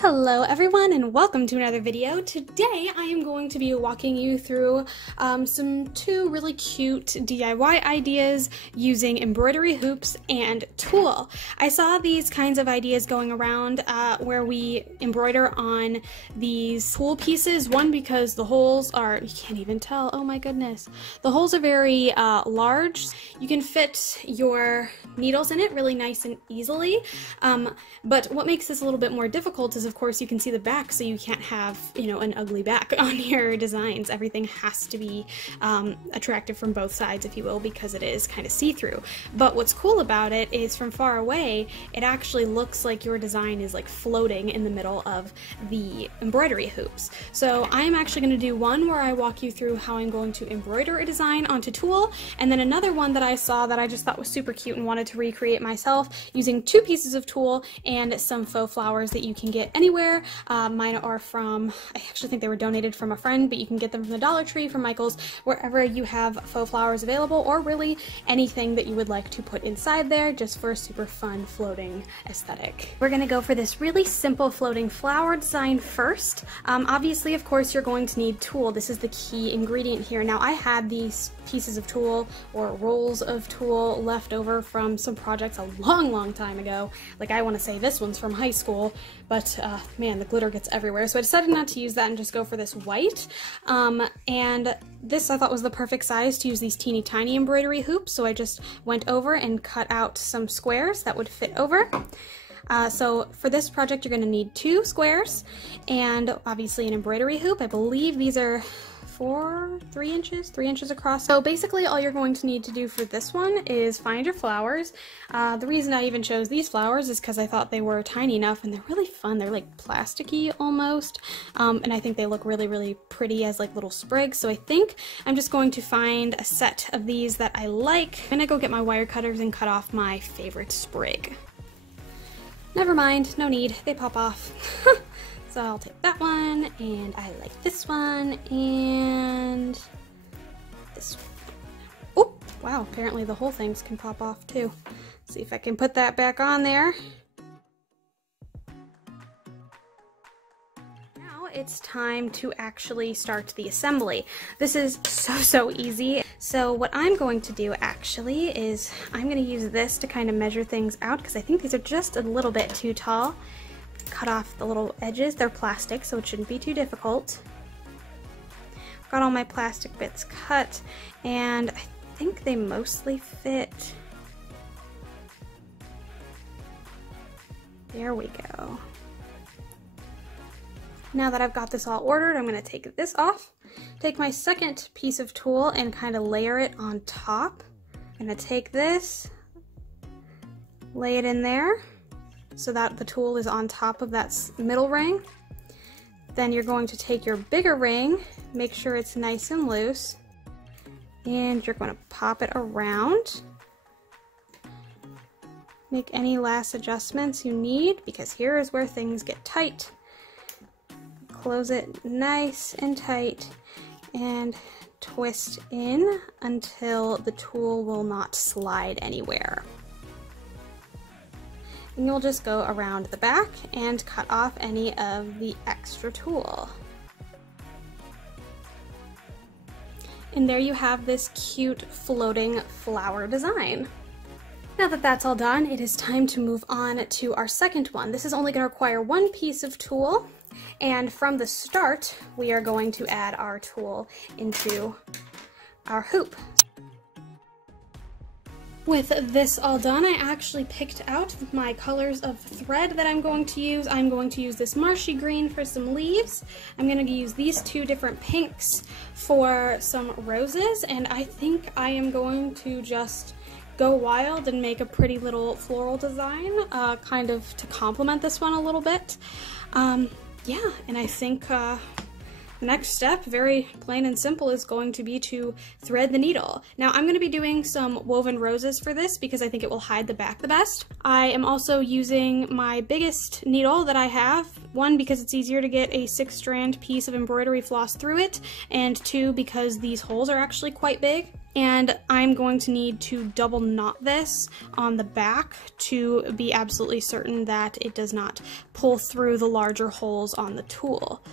Hello everyone and welcome to another video. Today I am going to be walking you through two really cute DIY ideas using embroidery hoops and tulle. I saw these kinds of ideas going around where we embroider on these tulle pieces. One, because the holes are, you can't even tell, oh my goodness. The holes are very large. You can fit your needles in it really nice and easily. But what makes this a little bit more difficult is, of course, you can see the back, so you can't have, an ugly back on your designs. Everything has to be attractive from both sides, if you will, because it is kind of see-through. But what's cool about it is from far away, it actually looks like your design is like floating in the middle of the embroidery hoops. So I'm actually going to do one where I walk you through how I'm going to embroider a design onto tulle, and then another one that I saw that I just thought was super cute and wanted to recreate myself using two pieces of tulle and some faux flowers that you can get anywhere. Mine are from, I actually think they were donated from a friend, but you can get them from the Dollar Tree, from Michael's, wherever you have faux flowers available, or really anything that you would like to put inside there just for a super fun floating aesthetic. We're going to go for this really simple floating flower design first. Obviously, of course, you're going to need tulle. This is the key ingredient here. Now, I had these pieces of tulle or rolls of tulle left over from some projects a long time ago. Like, I want to say this one's from high school, but man, the glitter gets everywhere. So I decided not to use that and just go for this white. And this I thought was the perfect size to use these teeny tiny embroidery hoops. So I just went over and cut out some squares that would fit over. So for this project, you're going to need 2 squares and obviously an embroidery hoop. I believe these are 3 inches across. So basically all you're going to need to do for this one is find your flowers. The reason I even chose these flowers is because I thought they were tiny enough and they're really fun. They're like plasticky almost, and I think they look really pretty as like little sprigs. So I think I'm just going to find a set of these that I like. I'm gonna go get my wire cutters and cut off my favorite sprig. Never mind, no need, they pop off. So I'll take that one, and I like this one, and this one. Oh, wow, apparently the whole things can pop off too. Let's see if I can put that back on there. Now it's time to actually start the assembly. This is so easy. So what I'm going to do actually is I'm going to use this to kind of measure things out, because I think these are just a little bit too tall. Cut off the little edges. They're plastic, so it shouldn't be too difficult. Got all my plastic bits cut, and I think they mostly fit. There we go. Now that I've got this all ordered, I'm going to take this off, take my second piece of tulle and kind of layer it on top. I'm going to take this, lay it in there, so that the tulle is on top of that middle ring. Then you're going to take your bigger ring, make sure it's nice and loose, and you're going to pop it around. Make any last adjustments you need, because here is where things get tight. Close it nice and tight and twist in until the tulle will not slide anywhere. And you'll just go around the back and cut off any of the extra tulle. And there you have this cute floating flower design. Now that that's all done, it is time to move on to our second one. This is only going to require 1 piece of tulle, and from the start, we are going to add our tulle into our hoop. With this all done, I actually picked out my colors of thread that I'm going to use. I'm going to use this marshy green for some leaves. I'm going to use these 2 different pinks for some roses, and I think I am going to just go wild and make a pretty little floral design, kind of to complement this one a little bit. Yeah, and I think The next step, very plain and simple, is going to be to thread the needle. Now I'm going to be doing some woven roses for this because I think it will hide the back the best. I am also using my biggest needle that I have, one because it's easier to get a 6-strand piece of embroidery floss through it, and 2 because these holes are actually quite big. And I'm going to need to double knot this on the back to be absolutely certain that it does not pull through the larger holes on the tool.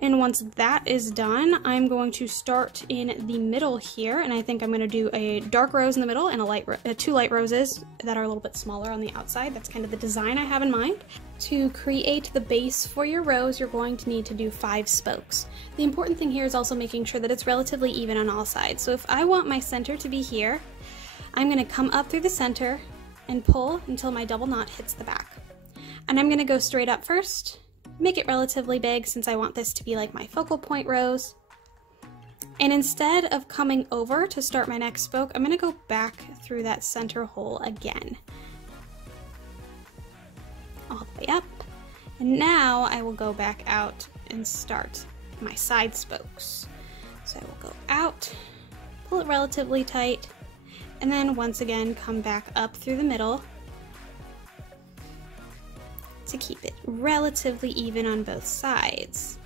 And once that is done, I'm going to start in the middle here, and I think I'm going to do a dark rose in the middle and 2 light roses that are a little bit smaller on the outside. That's kind of the design I have in mind. To create the base for your rose, you're going to need to do 5 spokes. The important thing here is also making sure that it's relatively even on all sides. So if I want my center to be here, I'm going to come up through the center and pull until my double knot hits the back. And I'm going to go straight up first, make it relatively big since I want this to be like my focal point rose. And instead of coming over to start my next spoke, I'm going to go back through that center hole again. All the way up. And now I will go back out and start my side spokes. So I will go out, pull it relatively tight, and then once again come back up through the middle to keep it relatively even on both sides.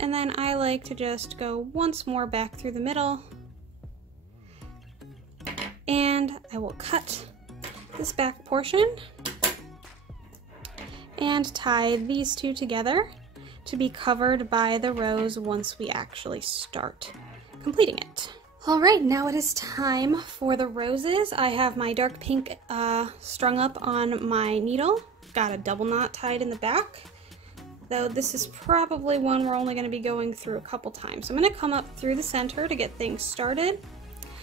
And then I like to just go once more back through the middle, and I will cut this back portion and tie these 2 together to be covered by the rose once we actually start completing it. Alright, now it is time for the roses. I have my dark pink strung up on my needle. Got a double knot tied in the back, though this is probably one we're only going to be going through a couple times. So I'm going to come up through the center to get things started.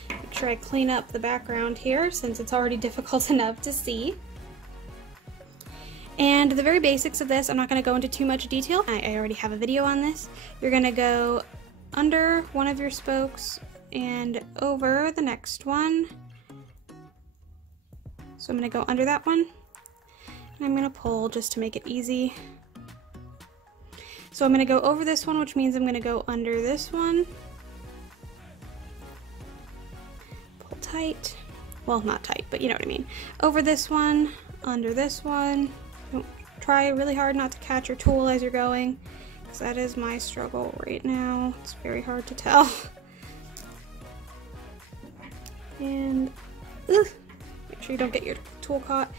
Make sure I clean up the background here since it's already difficult enough to see. And the very basics of this, I'm not going to go into too much detail. I already have a video on this. You're going to go under one of your spokes and over the next one. So I'm going to go under that one, and I'm going to pull just to make it easy. So I'm going to go over this one, which means I'm going to go under this one. Pull tight. Well, not tight, but you know what I mean. Over this one, under this one. Don't try really hard not to catch your tool as you're going, because that is my struggle right now. It's very hard to tell. And make sure you don't get your tool caught.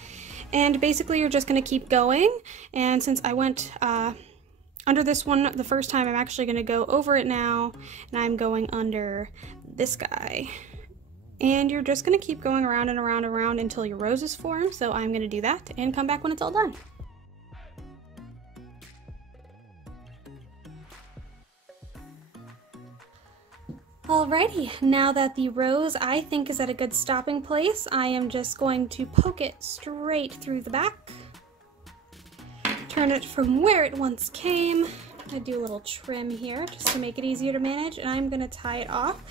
And basically you're just going to keep going, and since I went under this one the first time, I'm actually going to go over it now, and I'm going under this guy. And you're just going to keep going around and around and around until your roses form, so I'm going to do that and come back when it's all done. Alrighty, now that the rose I think is at a good stopping place, I am just going to poke it straight through the back. Turn it from where it once came. I do a little trim here just to make it easier to manage, and I'm going to tie it off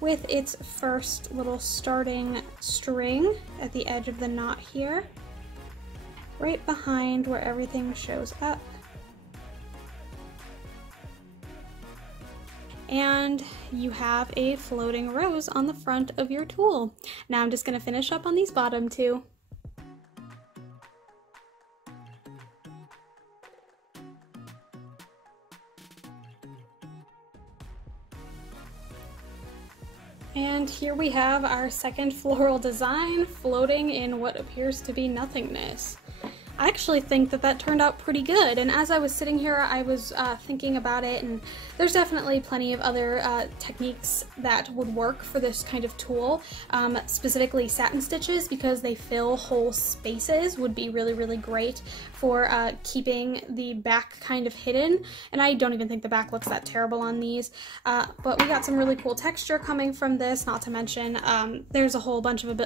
with its first little starting string at the edge of the knot here, right behind where everything shows up. And you have a floating rose on the front of your tool. Now I'm just going to finish up on these bottom 2. And here we have our second floral design floating in what appears to be nothingness. I actually think that that turned out pretty good, and as I was sitting here I was thinking about it, and there's definitely plenty of other techniques that would work for this kind of tool. Specifically satin stitches, because they fill whole spaces, would be really, really great for keeping the back kind of hidden, and I don't even think the back looks that terrible on these, but we got some really cool texture coming from this, not to mention there's a whole bunch of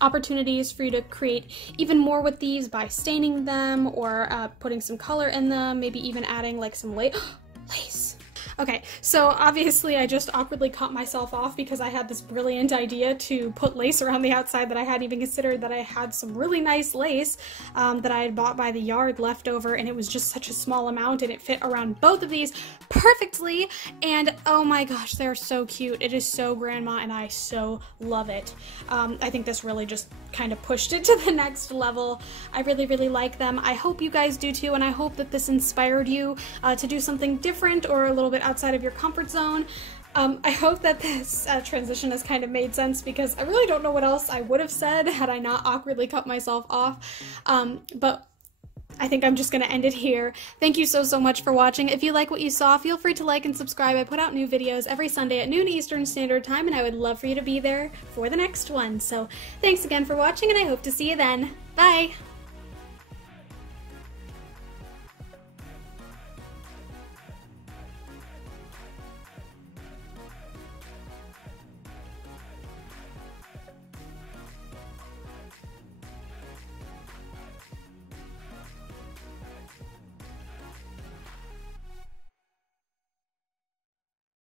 opportunities for you to create even more with these by staining them or putting some color in them, maybe even adding like some lace. Okay, so obviously I just awkwardly cut myself off because I had this brilliant idea to put lace around the outside that I hadn't even considered, that I had some really nice lace that I had bought by the yard left over, and it was just such a small amount and it fit around both of these perfectly, and oh my gosh, they're so cute. It is so grandma and I so love it. I think this really just kind of pushed it to the next level. I really, really like them. I hope you guys do too, and I hope that this inspired you to do something different or a little bit outside of your comfort zone. I hope that this transition has kind of made sense, because I really don't know what else I would have said had I not awkwardly cut myself off, but I think I'm just going to end it here. Thank you so much for watching. If you like what you saw, feel free to like and subscribe. I put out new videos every Sunday at noon Eastern Standard Time, and I would love for you to be there for the next one. So thanks again for watching, and I hope to see you then. Bye!